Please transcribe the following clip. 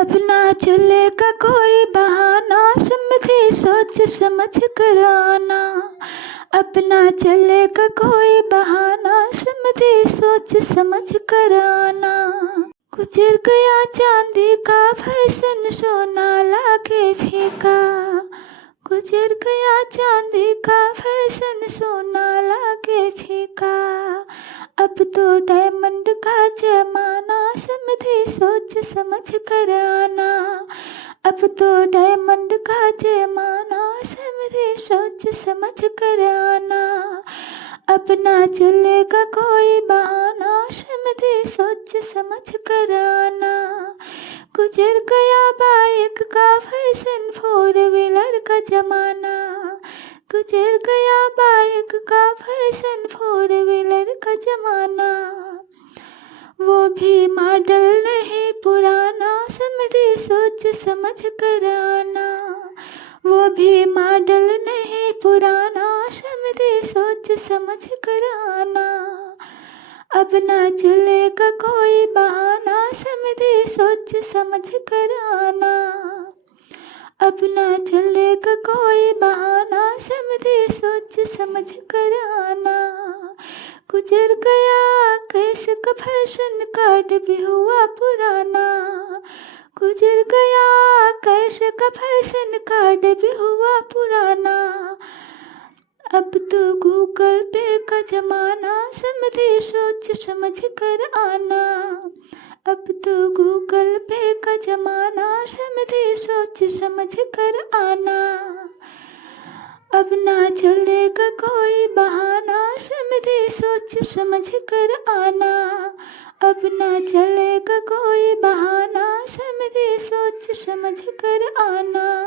अब ना चलेगा कोई बहाना, समझे सोच समझ कर आना। अब ना चलेगा कोई बहाना, समझे सोच समझ कर आना। गुजर गया चांदी का फैशन, सोना लागे फीका। गुजर गया चांदी का फैशन, सोना लागे फीका। अब तो डायमंड का जमाना, समझे सोच समझ कर आना। अब तो डायमंड का जमाना, समझे सोच समझ कर आना। अब ना चलेगा कोई बहाना, समझे सोच समझ कर आना। गुजर गया बाइक का फैशन, फोर व्हीलर का जमाना। गुजर गया बाइक का फैशन, फोर व्हीलर का जमाना। वो भी मॉडल नहीं पुराना, समझे सोच समझ कर आना। वो भी मॉडल नहीं पुराना, समझे सोच समझ कर आना। अब ना चलेगा कोई बहाना, समझे सोच समझ कर आना। अब ना चलेगा कोई बहाना, समझे सोच समझ कर आना। गुजर गया कैसे का फैशन, कार्ड भी हुआ पुराना। गुजर गया कैसे का फैशन, कार्ड भी हुआ पुराना। अब तो गूगल पे का जमाना, समझे सोच समझ कर आना। अब तो गूगल पे का जमाना, समझे सोच समझ कर आना। अब ना चलेगा कोई बहाना, समझे सोच समझ कर आना। अब ना चलेगा कोई बहाना, समझे सोच समझ कर आना।